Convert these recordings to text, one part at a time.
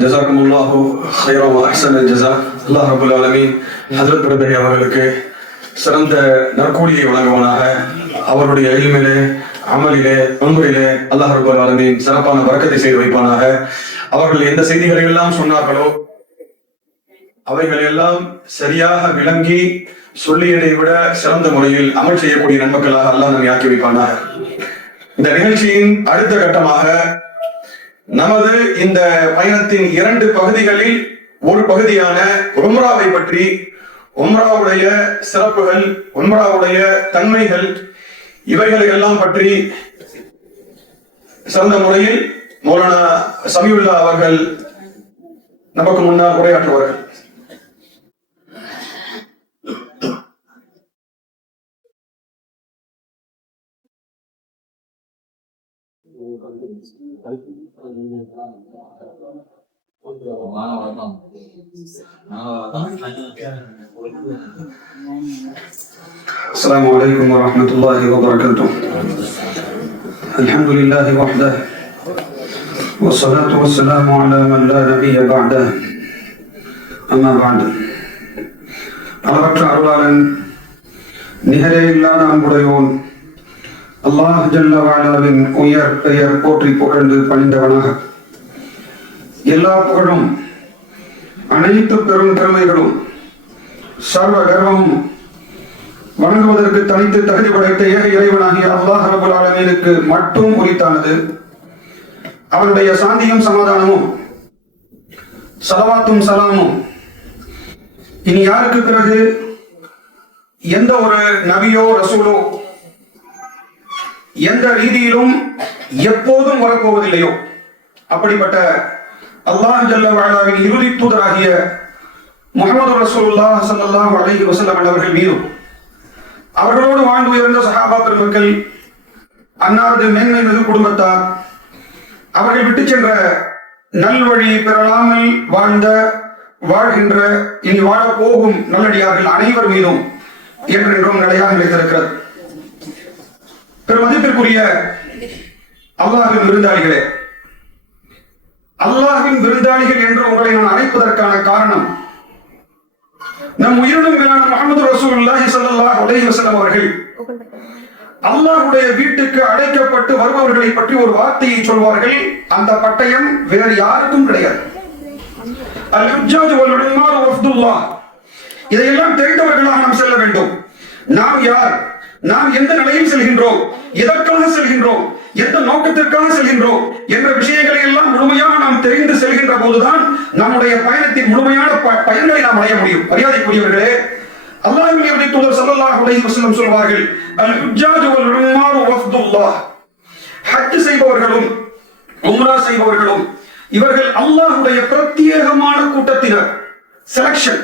ஜஸாக்குமுல்லாஹு கைரம் வ அஹ்ஸனல் ஜஸா. அல்லாஹ் ரப்பல் ஆலமீன் ஹஜ்ரத் பிரதரி அவர்களுக்கு சிறந்த நற்கூலியை வழங்குவனாக. அவருடைய இல்மிலே, அமலிலே, பண்புகளிலே அல்லாஹ் ரப்பல் ஆலமீன் சிறப்பான பரக்கத்தை செய்து வைப்பானாக. அவர்கள் எந்த செய்திகளை எல்லாம் சொன்னார்களோ அவைகளை எல்லாம் சரியாக விளங்கி சொல்லியதை விட சிறந்த முறையில் அமல் செய்யக்கூடிய நன்மக்களாக அல்லாஹ் நம்மை ஆக்கி வைப்பானாக. இந்த நிகழ்ச்சியின் அடுத்த கட்டமாக நமது இந்த பயணத்தின் 2 பகுதிகளில் ஒரு பகுதியான உம்ராவை பற்றி, உம்ராவுடைய சிறப்புகள், உம்ராவுடைய தன்மைகள், இவைகளை எல்லாம் பற்றி சிறந்த முறையில் மௌலானா சமியுல்லா அவர்கள் நமக்கு முன்னால் உரையாற்றுவார்கள். السلام عليكم ورحمة الله وبركاته. الحمد لله وحده والصلاة والسلام على من لا نبي بعده. أما بعد. அளவற்ற அருளாளன், நிகரே இல்லாத அன்புடையோன் அல்லாஹ் ஜல்ல வஅலாவின் உயர் பெயர் போற்றி புகழ்ந்து பணிந்தவனாக, எல்லா புகழும் அனைத்து பெரும் திறமைகளும் சர்வ கர்வமும் வணங்குவதற்கு தனித்து தகுதி படைத்த ஏக இறைவனாகிய அல்லாஹ் ரப்பல் ஆலமீனுக்கு மட்டும் உரித்தானது. அவனுடைய சாந்தியும் சமாதானமும் ஸலவாத்தும் சலாமும் இனி யாருக்கு பிறகு எந்த ஒரு நபியோ ரசூலோ எந்த ரீதியிலும் எப்போதும் வரப்போவதில்லையோ அப்படிப்பட்ட அல்லாஹ் ஜல்ல வஅலாவின் இறுதி தூதராகிய முஹம்மது ரசூலுல்லாஹ் ஸல்லல்லாஹு அலைஹி வஸல்லம் அவர்கள் மீதும், அவர்களோடு வாழ்ந்து உயர்ந்த சஹாபா பெருமக்கள், அன்னாரது மேன்மை மிகு குடும்பத்தார், அவர்கள் விட்டு சென்ற நல்வழி பெறலாமல் வாழ்கின்ற இனி வாழப் போகும் நல்லடியார்கள் அனைவர் மீதும் என்றென்றும் நிலையாக நிலைத்திருக்கிறது. பெருமதிப்பிற்குரிய அல்லாஹ்வின் விருந்தாளிகளே, அல்லாஹ்வின் விருந்தாளிகள் என்று உங்களை நான் அழைப்பதற்கான காரணம், நம் உயிரினும் மேலான முஹம்மது ரசூலுல்லாஹி ஸல்லல்லாஹு அலைஹி வஸல்லம் அவர்கள் அல்லாஹ்வுடைய வீட்டுக்கு அழைக்கப்பட்டு வருபவர்களை பற்றி ஒரு வார்த்தையை சொல்வார்கள். அந்த பட்டயம் வேறு யாருக்கும் கிடையாது. அல்-ஹுஜ்ஜாஜ் வல் உலமாஉ வஃதுல்லாஹ். இதையெல்லாம் தெரிந்தவர்களாக நாம் செல்ல வேண்டும். நாம் யார், நாம் எந்த நிலையில் செல்கின்றோம், எதற்காக செல்கின்றோம், எந்த நோக்கத்திற்காக செல்கின்றோம் என்ற விஷயங்களை எல்லாம் முழுமையாக நாம் தெரிந்து செல்கின்ற போதுதான் நம்முடைய பயணத்தின் முழுமையான பயன்களை நாம் அடைய முடியும். மரியாதைக்குரியவர்களே, அல்லாஹ்வின் இறுதி தூதர் ஸல்லல்லாஹு அலைஹி வஸல்லம் சொல்வார்கள், அல்-ஹுஜ்ஜாஜ் வல் உலமாஉ வஃதுல்லாஹ். ஹஜ் செய்பவர்களும் உம்ரா செய்பவர்களும் இவர்கள் அல்லாஹ்வுடைய பிரத்யேகமான கூட்டத்தினர், செலக்ஷன்,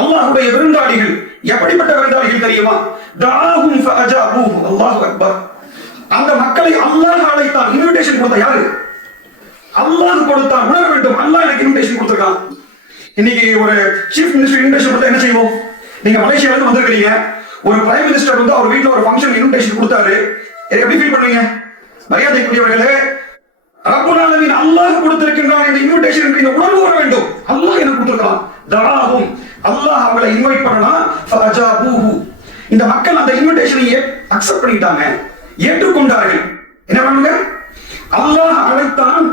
அல்லாஹ்வுடைய விருந்தாளிகள். எப்படிப்பட்ட விருந்தாளிகள் தெரியுமா? தஆஹும் ஃபஅஜாபூஹு. அல்லாஹு அக்பர். அந்த மக்களை அல்லாஹ் அழைத்தான். இன்விடேஷன் கொடுத்த யாரு? அல்லாஹ் கொடுத்தான். உணர வேண்டும், அல்லாஹ் எனக்கு இன்விடேஷன் கொடுத்திருக்கான். இன்னைக்கு ஒரு சீஃப் மினிஸ்டர் இன்விடேஷன் கொடுத்தா என்ன செய்வோம்? நீங்க மலேசியால இருந்து வந்திருக்கீங்க, ஒரு பிரைம் மினிஸ்டர் வந்து அவர் வீட்ல ஒரு ஃபங்க்ஷன் இன்விடேஷன் கொடுத்தாரு, எப்படி ஃபீல் பண்ணுவீங்க? மரியாதைக்குரியவர்களே, ரப்பல் ஆலமீன் அல்லாஹ் கொடுத்திருக்கின்றான் இந்த இன்விடேஷன் என்ற உணர்வு வர வேண்டும். அல்லாஹ் எனக்கு கொடுத்திருக்கான். தஆஹும், அல்லாஹ் அவங்களை இன்வைட் பண்ணனா, ஃபஅஜாபூஹு. இந்த மக்கள் அந்த இன்விடேஷனை அக்செப்ட் பண்ணிட்டாங்க, ஏற்றுக்கொண்டார்கள். என்ன பண்ணுங்க? அல்லாஹ் அழைத்தான்.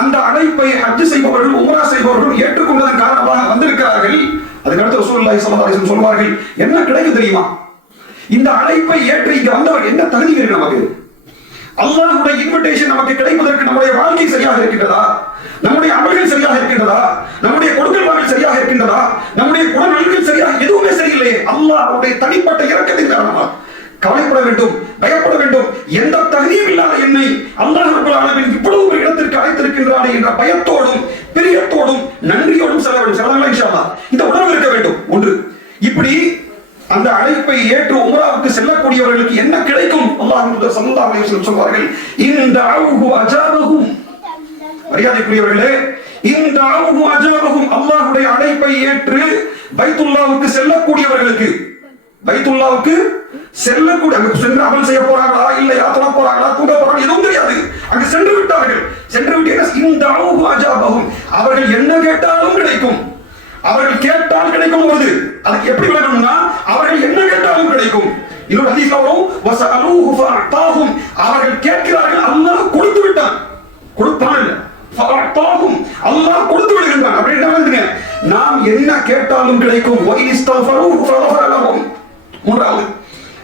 அந்த அழைப்பை ஹஜ் செய்பவர்கள், உம்ரா செய்பவர்கள் ஏற்றுக்கொண்டதன் காரணமாக வந்திருக்கிறார்கள். அதுக்கடுத்து ரசூலுல்லாஹி ஸல்லல்லாஹு அலைஹி வஸல்லம் சொல்வார்கள், என்ன கிடைக்கும் தெரியுமா? இந்த அழைப்பை ஏற்று இங்க வந்தவர் என்ன தகுதி இருக்கு நமக்கு? அல்லாஹ்வுடைய இன்விடேஷன் நமக்கு கிடைப்பதற்கு நம்முடைய வாழ்க்கை சரியாக இருக்கின்றதா? நம்முடைய அமல்கள் சரியாக இருக்கின்றதா? நம்முடைய கொடுக்கல் வாங்கல் சரியாக இருக்கின்றதா? நம்முடைய குணநலன்கள் சரியாக எதுவுமே சரியில்லையே. அல்லாஹ்வுடைய தனிப்பட்ட இரக்கத்தின் காரணமாக கவலைப்பட வேண்டும், பயப்பட வேண்டும். எந்த தகுதியும் இல்லாத என்னை அல்லாஹ் ரப்பல் ஆலமீன் இவ்வளவு ஒரு இடத்திற்கு அழைத்திருக்கின்றானே என்ற பயத்தோடும் பிரியத்தோடும் நன்றியோடும் செல்ல வேண்டும். செல்லலாம் இன்ஷா அல்லாஹ். இந்த உணர்வு இருக்க வேண்டும். ஒன்று, இப்படி அந்த அழைப்பை ஏற்று உம்ராவுக்கு செல்லக்கூடியவர்களுக்கு என்ன கிடைக்கும்? அல்லாஹ்வுடைய ஸல்லல்லாஹு அலைஹி வஸல்லம் சொல்வார்கள், இந்த அவுஹு அஜாபஹும். மரியாதைக்குரியவர்களே, இந்த அவுஹு அஜாபஹும், அல்லாஹ்வுடைய அழைப்பை ஏற்று பைத்துல்லாஹ்வுக்கு செல்லக்கூடியவர்களுக்கு, பைத்துல்லாஹ்வுக்கு செல்லக்கூடிய, அங்கு சென்று அமல் செய்ய போறாங்களா இல்லையா, தொழ போறாங்களா, தூங்க போறாங்களா எதுவும் தெரியாது. அங்கு சென்று விட்டார்கள், சென்று விட்டு அவர்கள் என்ன கேட்டாலும் கிடைக்கும். அவர்கள் கேட்டால் கிடைக்கும் போது அதுக்கு எப்படி விளக்கணும்னா அவர்கள் என்ன கேட்டாலும் கிடைக்கும். இன்னொரு ஹதீஸ்ல வரும் வஸஅலூஹு ஃபஅதாஹும், அவர்கள் கேட்கிறார்கள் அல்லாஹ் கொடுத்து விட்டான். கொடுப்பான் ஃபஅதாஹும், அல்லாஹ் கொடுத்து விடுகிறான். அப்படி என்ன வந்துங்க, நாம் என்ன கேட்டாலும் கிடைக்கும். வஇஸ்தஃபரூஹு ஃபகஃபர லஹும். மூன்றாவது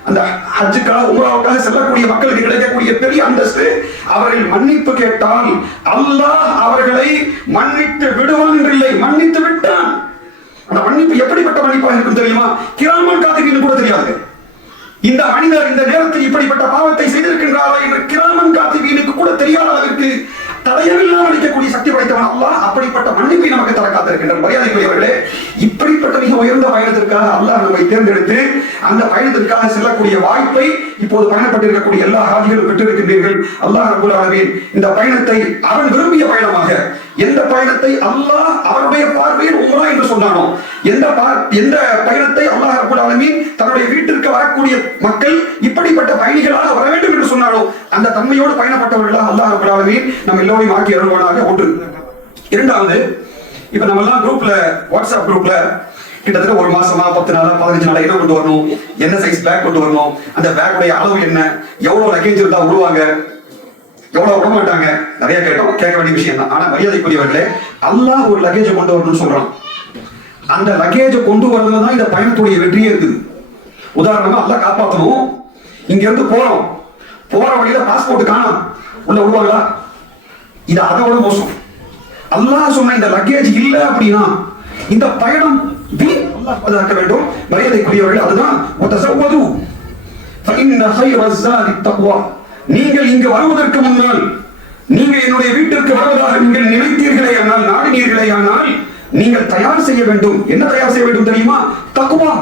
அந்த ஹஜ்ஜுக்காக உம்ராவுக்காக செல்லக்கூடிய மக்களுக்கு கிடைக்கக்கூடிய பெரிய அந்தஸ்து, அவர்கள் மன்னிப்பு கேட்டால் அல்லாஹ் அவர்களை மன்னித்து விடுவான் இல்லை, மன்னித்து விட்டான். அந்த மன்னிப்பு எப்படிப்பட்ட மன்னிப்பாக இருக்கும் தெரியுமா? கிராமன் காத்திரின்னு கூட தெரியாது. இந்த மனிதர் இந்த நேரத்தில் இப்படிப்பட்ட பாவத்தை செய்திருக்கின்றாரா என்று கிராமன் காத்திரிக்கு கூட தெரியாத அளவிற்கு தடையெல்லாம் அளிக்கக்கூடிய சக்தி படைத்தவன் அல்லாஹ் அப்படிப்பட்ட மன்னிப்பை நமக்கு தர காத்திருக்கின்றார். மரியாதைக்குரியவர்களே, இப்படிப்பட்ட மிக உயர்ந்த பயணத்திற்காக அல்லாஹ் நம்மை தேர்ந்தெடுத்து அந்த பயணத்திற்காக செல்லக்கூடிய வாய்ப்பை இப்போது பயணப்பட்டிருக்கக்கூடிய எல்லா ஹாஜிகளும் பெற்றிருக்கின்றீர்கள். அல்லாஹ் ரப்பல் ஆலமீன் இந்த பயணத்தை அவன் விரும்பிய பயணமாக, எந்த பயணத்தை அல்லாஹ் அவருடைய பார்வையில் உம்ரா என்று சொன்னானோ, எந்த பயணத்தை அல்லாஹ் ரப்பல் ஆலமீன் தன்னுடைய வீட்டிற்கு வரக்கூடிய மக்கள் இப்படிப்பட்ட பயணிகளாக வர வேண்டும் என்று சொன்னானோ, அந்த தன்மையோடு பயணப்பட்டவர்களாக அல்லாஹ் ரப்பல் ஆலமீன் நம்ம எல்லோரையும் ஆக்கி அருள்வானாக. ஒன்று. இரண்டாவது, இப்ப நம்ம எல்லாம் குரூப்ல, வாட்ஸ்அப் குரூப்ல கிட்டத்தட்ட ஒரு மாசமா 10 நாளா 15 நாளா என்ன கொண்டு வரணும், என்ன சைஸ் பேக் கொண்டு வரணும், அந்த பேக்குடைய அளவு என்ன, எவ்வளவு லக்கேஜ் இருந்தா விடுவாங்க, எவ்வளவு விட மாட்டாங்க, நிறைய கேட்டோம். கேட்க வேண்டிய விஷயம் தான். ஆனா மரியாதைக்குரியவர்களே, அல்லாஹ் ஒரு லக்கேஜ் கொண்டு வரணும்னு சொல்றான். அந்த லக்கேஜ் கொண்டு வரதுல தான் இந்த பயணத்துடைய வெற்றியே இருக்குது. உதாரணமா அல்லாஹ் காப்பாற்றணும், இங்க இருந்து போறோம், போற வழியில பாஸ்போர்ட் காணோம், உள்ள விடுவாங்களா? இது அதை விட மோசம். அல்லாஹ் சொன்ன இந்த லக்கேஜ் இல்ல அப்படின்னா இந்த பயணம் அல்லாஹ் பாதுகாக்க வேண்டும். மரியாதைக்குரியவர்கள், அதுதான் வதஸவ்வது ஃபஇன்ன கைரஸ் ஸாதி தக்வா. நீங்கள் இங்கு வருவதற்கு முன்னால், நீங்க என்னுடைய வீட்டிற்கு வருவதாக நீங்கள் நினைத்தீர்களே ஆனால், நாடினீர்களே ஆனால், நீங்கள் தயார் செய்ய வேண்டும். என்ன தயார் செய்ய வேண்டும் தெரியுமா? தக்வா,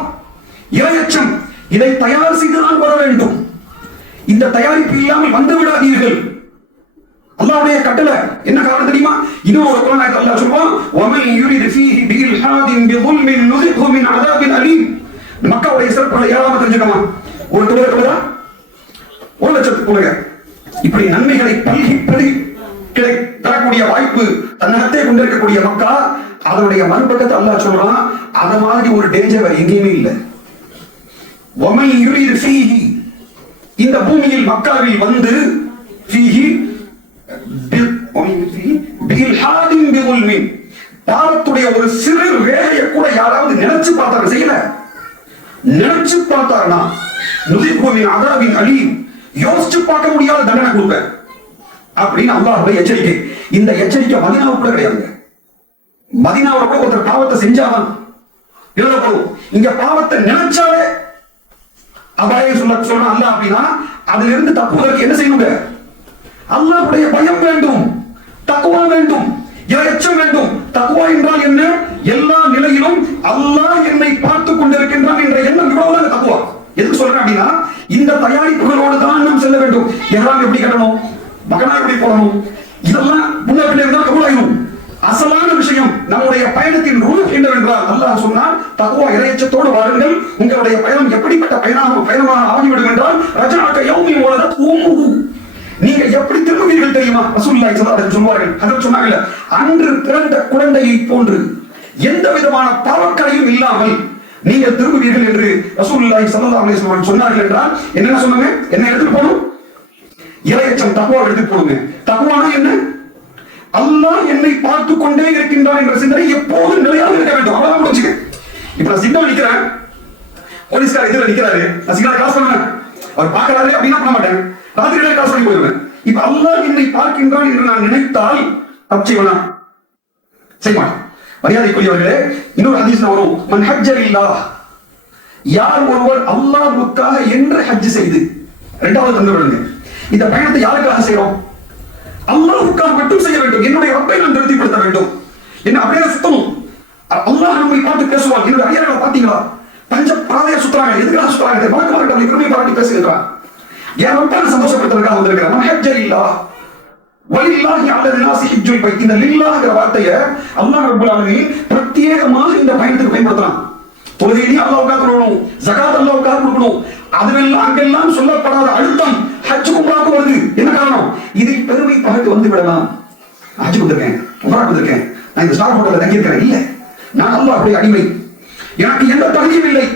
இறையச்சம். இதை தயார் செய்துதான் வர வேண்டும். இந்த தயாரிப்பு இல்லாமல் வந்து விடாதீர்கள். அல்லாஹ்வுடைய கட்டளை. என்ன காரணம் தெரியுமா? இன்னும் ஒரு குர்ஆன் ஆயத் அல்லாஹ் சொல்வான், வமன் யுரிது ஃபீஹி பிஇல்ஹாதின் பிظுல்மின் நுஸிக்ஹு மின் அஸாபின் அலீம். மக்காவுடைய சிறப்புகளை ஏறாம தெரிஞ்சுக்கமா? ஒரு தொழுகை ஒரு லட்சத்துக்கு தொழுகை, இப்படி நன்மைகளை பல்கி பெருகி தரக்கூடிய வாய்ப்பு தன்னகத்தே கொண்டிருக்கக்கூடிய மக்கா, அதனுடைய மறுபக்கத்தை அல்லாஹ் சொல்றான், அத மாதிரி ஒரு டேஞ்சர் வேற எங்கேயுமே இல்லை. வமன் யுரிது ஃபீஹி, இந்த பூமியில் மக்காவில் வந்து ஃபீஹி பாவத்துடைய ஒரு சிறு வேலையை கூட யாராவது நினைச்சு பார்த்தாரு, செய்யல, நினைச்சு பார்த்தாருன்னா நுஸிக்ஹு அஸாபின் அலீம், யோசிச்சு பார்க்க முடியாத தண்டனை கொடுப்பேன் அப்படின்னு அல்லாஹ்வுடைய எச்சரிக்கை. இந்த எச்சரிக்கை மதீனாவுக்கு கூட கிடையாதுங்க. மதீனாவுல கூட ஒருத்தர் பாவத்தை செஞ்சாதான் எழுதப்படும். இங்க பாவத்தை நினைச்சாலே அபாயம் சொல்றான் அல்லாஹ் அப்படின்னா, அதுல இருந்து தப்புவதற்கு என்ன செய்யணுங்க? அல்லாஹ்வுடைய பயம் வேண்டும், தக்வா வேண்டும், இறையச்சம் வேண்டும். தக்வா என்றால் என்ன? எல்லா நிலையிலும் அல்லாஹ் என்னை பார்த்துக் கொண்டிருக்கின்றான் என்ற எண்ணம். இவ்வளவுதான் தக்வா. எதுக்கு சொல்றேன் அப்படின்னா, இந்த தயாரிப்புகளோடு தான் நாம் செல்ல வேண்டும். எஹ்ராம் எப்படி கட்டணும், மகனா எப்படி போடணும், இதெல்லாம் முன்னாடி இருந்தால் கபூலாயிரும். அசலான விஷயம் நம்முடைய பயணத்தின் ரூல் என்னவென்றால், அல்லாஹ் சொன்னார், தக்வா இறையச்சத்தோடு வாருங்கள். உங்களுடைய பயணம் எப்படிப்பட்ட பயணமாக ஆகிவிடும் என்றால், ரஜஅக யௌமி வலதத் உம்முஹு, நீங்க எப்படி திரும்புவீர்கள் தெரியுமா? ரசூலுல்லாஹி ஸல்லல்லாஹு அலைஹி வஸல்லம் சொல்வார்கள், ஹஜ்ரத் சொன்னாங்கல்ல, அன்று பிறந்த குழந்தையை போன்று எந்த விதமான பாவக்கரையும் இல்லாமல் நீங்கள் திரும்புவீர்கள் என்று ரசூலுல்லாஹி ஸல்லல்லாஹு அலைஹி வஸல்லம் சொன்னார்கள். என்றால் என்ன சொன்னாங்க? என்ன எடுத்துட்டு போகணும்? இறையச்சம், தக்வா எடுத்துட்டு போகணும். தக்வானா என்ன? அல்லாஹ் என்னை பார்த்து கொண்டே இருக்கின்றான் என்ற சிந்தனை எப்போதும் நிலையாக இருக்க வேண்டும். அவ்வளவுதான் முடிச்சுக்க. இப்ப நான் சிக்னல் நிக்கிறேன், போலீஸ்கார இதுல நிக்கிறாரு, நான் சிக்னல் கிராஸ் பண்ணுவேன், அவர் பார்க்கறாரு அப்படின்னா பண்ண மாட்டேன், ராத்திரியிலே கிராஸ் பண்ணி போயிடுவேன். இப்ப அல்லாஹ் என்னை பார்க்கின்றான் என்று நான் நினைத்தால் தப்பு செய்வேனா? செய்வான். மரியாதைக்குரியவர்களே, இன்னொரு ஹதீஸ்ல வரும், மன் ஹஜ்ஜ லில்லாஹ், யார் ஒருவர் அல்லாஹ்வுக்காக என்று ஹஜ் செய்து. இரண்டாவது தந்து விடுங்க, இந்த பயணத்தை யாருக்காக செய்றோம்? அல்லாஹ்வுக்காக மட்டும் செய்ய வேண்டும். என்னுடைய ரப்பை நான் திருப்திப்படுத்த வேண்டும். என்ன அப்படியே சுத்தணும். அல்லாஹ் நம்மை பார்த்து பேசுவான். என்னுடைய அடியார்களை பார்த்தீங்களா, பஞ்ச பாதையை சுத்துறாங்க, எதுக்காக சுத்துறாங்க? வழக்கமாக பெருமை பாராட்டி பேசுகிறான். என் ரப்பை சந்தோஷப்படுத்துறதுக்காக வந்திருக்கிறான். மன் ஹஜ்ஜ லில்லாஹ் வலில்லாஹி அலல் நாஸி ஹஜ்ஜுல் பைத். இந்த லில்லாஹ்ங்கற வார்த்தையை அல்லாஹ் ரப்பல் ஆலமீன் பிரத்யேகமாக இந்த பயணத்துக்கு பயன்படுத்துறான். தொழுகையை அல்லாஹ்வுக்காக கொடுக்கணும், ஜகாத் அல்லாஹ்வுக்காக கொடுக்கணும். அதுவெல்லாம் அங்கெல்லாம் சொல்லப்படாத அழுத்தம் ஹஜ் உம்ராக்கு வருது. என்ன காரணம்? இதில் பெருமை பகட்டு வந்து விடலாம். ஹஜ் வந்திருக்கேன், உம்ரா வந்திருக்கேன், நான் இந்த ஸ்டார் ஹோட்டல்ல தங்கி இருக்கிறேன். இல்ல, நான் அல்லாஹ்வுடைய அடிமை, எனக்கு எந்த தகுதியும் இல்லை,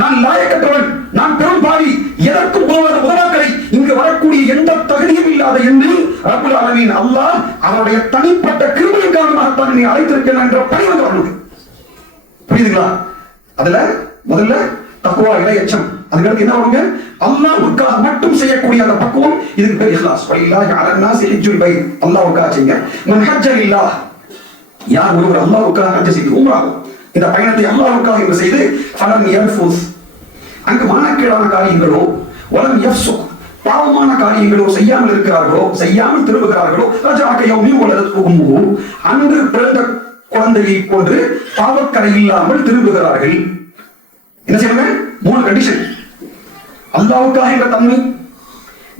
நான் லாயக்கற்றவன், நான் பெரும் பாவி, எதற்கும் உதவாத உதவாக்களை இங்கு வரக்கூடிய எந்த தகுதியும் இல்லாத என்று ரப்புல் ஆலமீன் அல்லாஹ் அவருடைய தனிப்பட்ட கிருபையின் காரணமாகத்தான் நீ அழைத்திருக்கிறேன் என்ற பணிவு வரணும். புரியுதுங்களா? அதுல முதல்ல தக்வா, இறையச்சம். அதுக்கு என்ன வருங்க? அல்லாஹ்வுக்காக மட்டும் செய்யக்கூடிய அந்த பக்குவம், இதுக்கு பேர் இஹ்லாஸ். வலில்லாஹி அலன்னாஸி ஹஜ்ஜுல் பைத், அல்லாஹ்வுக்காக செய்யுங்க. மன் ஹஜ்ஜ லில்லாஹ், யார் ஒருவர் அல்லாஹ்வுக்காக ஹஜ் செய்து உம்ரா இந்த பயணத்தை அல்லாஹ்வுக்காக என்று செய்து ஃபலம் யர்ஃபுஸ், அங்கு மானக்கேடான காரியங்களோ வலம் யஃப்சுக், பாவமான காரியங்களோ செய்யாமல் இருக்கிறார்களோ, செய்யாமல் திரும்புகிறார்களோ, ரஜாக யௌமின் வலதத் உம்முஹு, அன்று பிறந்த குழந்தையை போன்று பாவக்கரை இல்லாமல் திரும்புகிறார்கள். என்ன செய்யணுங்க? 3 கண்டிஷன். அல்லாஹ்வுக்காக என்ற தன்மை,